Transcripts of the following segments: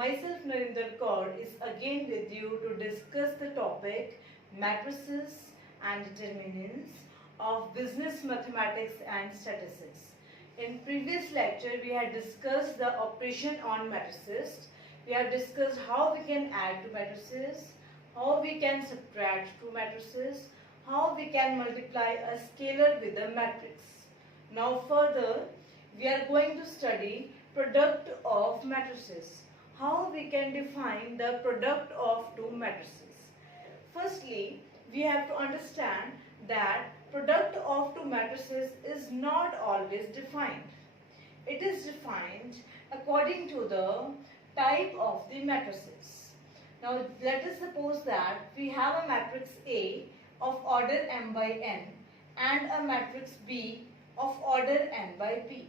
Myself Narinder Kaur is again with you to discuss the topic matrices and determinants of business mathematics and statistics. In previous lecture we had discussed the operation on matrices. We have discussed how we can add to matrices, how we can subtract two matrices, how we can multiply a scalar with a matrix. Now further we are going to study product of matrices. How we can define the product of two matrices. Firstly, we have to understand that product of two matrices is not always defined. It is defined according to the type of the matrices. Now let us suppose that we have a matrix A of order m by n and a matrix B of order n by p.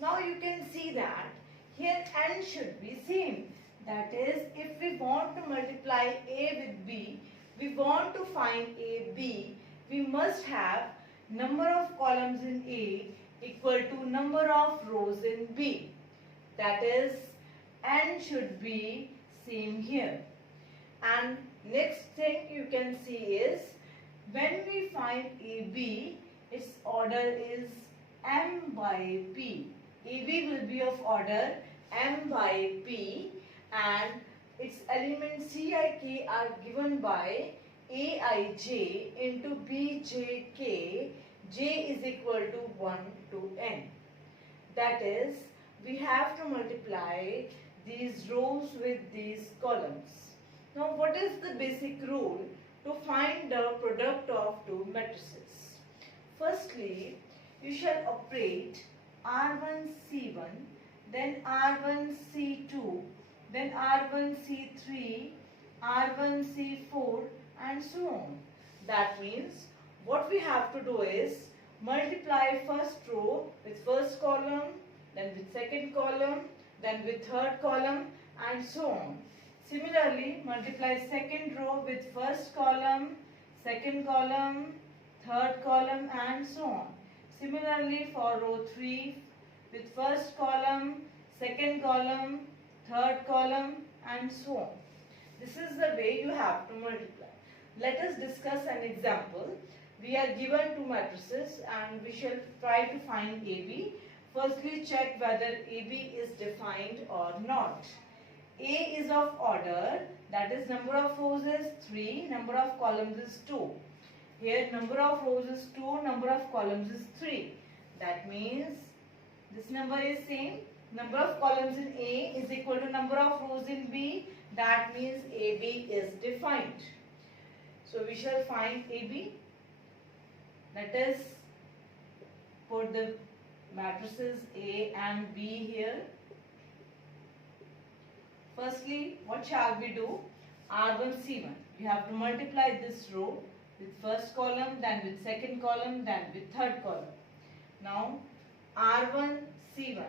Now you can see that here n should be same. That is, if we want to multiply A with B, we want to find AB, we must have number of columns in A equal to number of rows in B. That is, n should be same here. And next thing you can see is, when we find AB, its order is m by p. AB will be of order m by p and its elements Cik are given by Aij into Bjk. J is equal to 1 to n. That is, we have to multiply these rows with these columns. Now what is the basic rule to find the product of two matrices? Firstly, you shall operate R1C1, then R1C2, then R1C3, R1C4 and so on. That means what we have to do is multiply first row with first column, then with second column, then with third column and so on. Similarly, multiply second row with first column, second column, third column and so on. Similarly for row 3 with first column, second column, third column and so on. This is the way you have to multiply. Let us discuss an example. We are given two matrices and we shall try to find AB. Firstly, check whether AB is defined or not. A is of order, that is number of rows is 3, number of columns is 2. Here number of rows is 2, number of columns is 3. That means this number is same. Number of columns in A is equal to number of rows in B. That means AB is defined. So we shall find AB. Let us put the matrices A and B here. Firstly, what shall we do? R1C1. We have to multiply this row with first column, then with second column, then with third column. Now R1C1,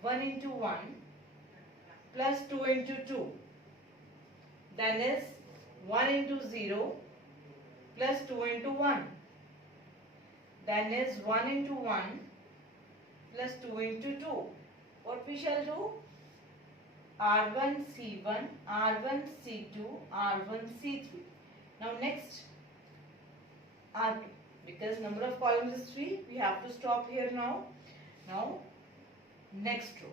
1 into 1 plus 2 into 2. Then is 1 into 0 plus 2 into 1. Then is 1 into 1 plus 2 into 2. What we shall do? R1C1, R1C2, R1C3. Now next R2. Because number of columns is 3, we have to stop here now. Now next row.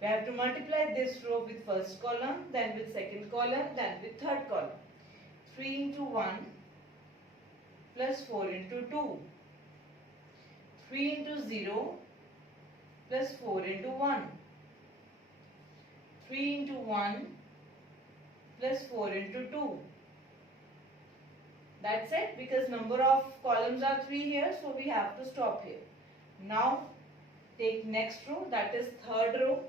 We have to multiply this row with first column, then with second column, then with third column. 3 into 1 plus 4 into 2. 3 into 0 plus 4 into 1. 3 into 1 plus 4 into 2. That's it, because number of columns are 3 here, so we have to stop here. Now take next row, that is third row.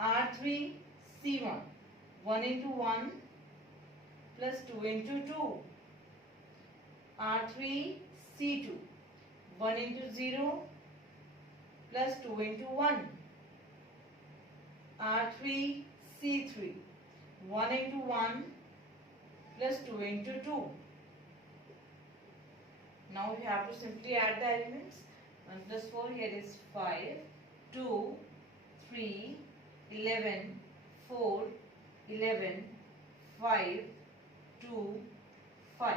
R3C1, 1 into 1 plus 2 into 2. R3C2, 1 into 0 plus 2 into 1. R3C3, 1 into 1 plus 2 into 2. Now we have to simply add the elements. 1 plus 4, here is 5, 2, 3, 11, 4, 11, 5, 2, 5.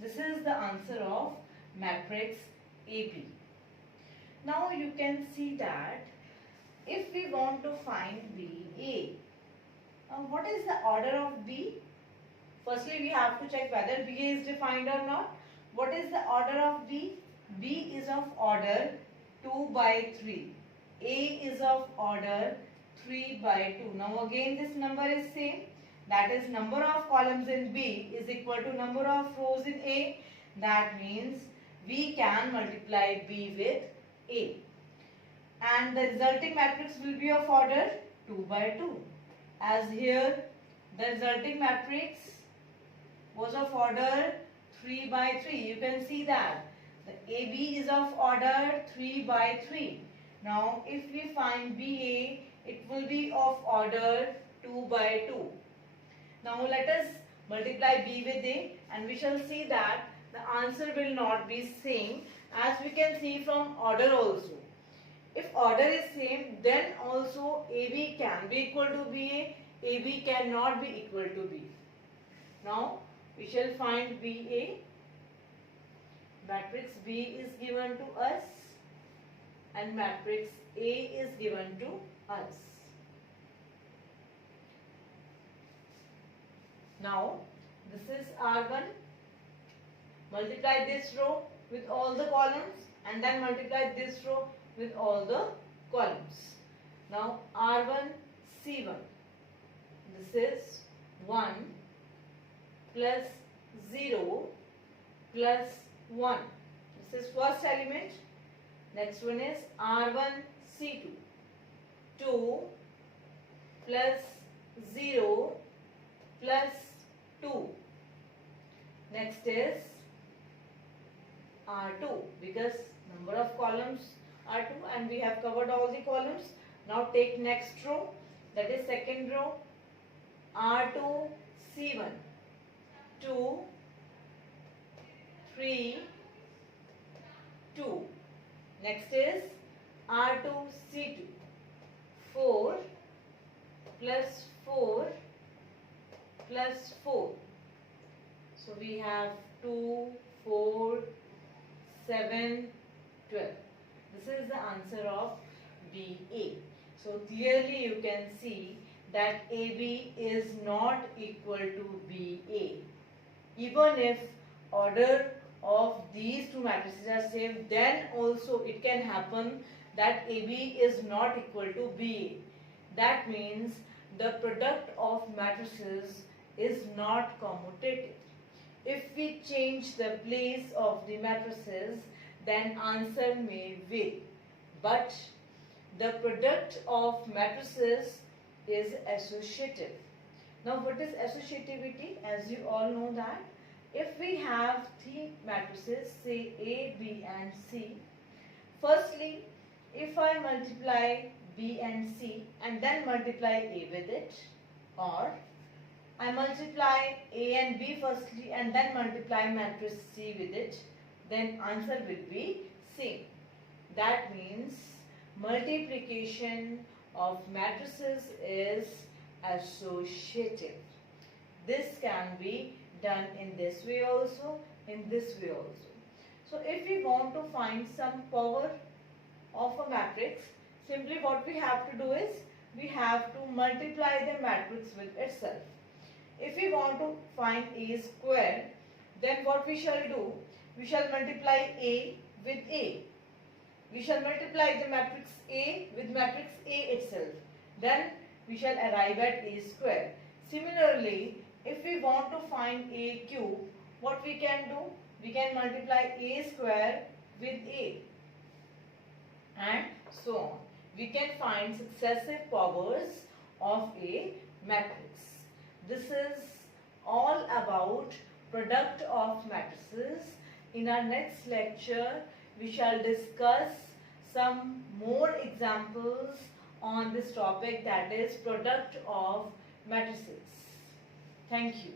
This is the answer of matrix AB. Now you can see that if we want to find BA, what is the order of B? Firstly, we have to check whether BA is defined or not. What is the order of B? B is of order 2 by 3. A is of order 3 by 2. Now again this number is same. That is number of columns in B is equal to number of rows in A. That means we can multiply B with A. And the resulting matrix will be of order 2 by 2. As here the resulting matrix was of order 3 by 3. You can see that the AB is of order 3 by 3. Now if we find BA, it will be of order 2 by 2. Now let us multiply B with A and we shall see that the answer will not be same, as we can see from order also. If order is same, then also AB can be equal to BA, AB cannot be equal to B. Now we shall find BA. Matrix B is given to us and matrix A is given to us. Now this is R1. Multiply this row with all the columns and then multiply this row with all the columns. Now R1 C1. This is 1 plus 0 plus 1. This is first element. Next one is R1 C2. 2 plus 0 plus 2. Next is R2, because number of columns are 2 and we have covered all the columns. Now take next row, that is second row, R2 C1. 2, 3, 2. Next is R2 C2. 4 plus 4 plus 4. So we have 2, 4, 7, 12. This is the answer of BA. So clearly you can see that AB is not equal to BA. Even if order of these two matrices are same, then also it can happen that AB is not equal to BA. That means the product of matrices is not commutative. If we change the place of the matrices, then answer may vary. But the product of matrices is associative. Now what is associativity? As you all know that if we have three matrices, say A, B and C, firstly if I multiply B and C and then multiply A with it, or I multiply A and B firstly and then multiply matrix C with it, then answer will be same. That means multiplication of matrices is associative. This can be done in this way also, in this way also. So if we want to find some power of a matrix, simply what we have to do is we have to multiply the matrix with itself. If we want to find A square, then what we shall do? We shall multiply A with A. We shall multiply the matrix A with matrix A itself. Then we shall arrive at A square. Similarly, if we want to find A cube, what we can do? We can multiply A square with A. And so on. We can find successive powers of a matrix. This is all about product of matrices. In our next lecture, we shall discuss some more examples on this topic, that is product of matrices. Thank you.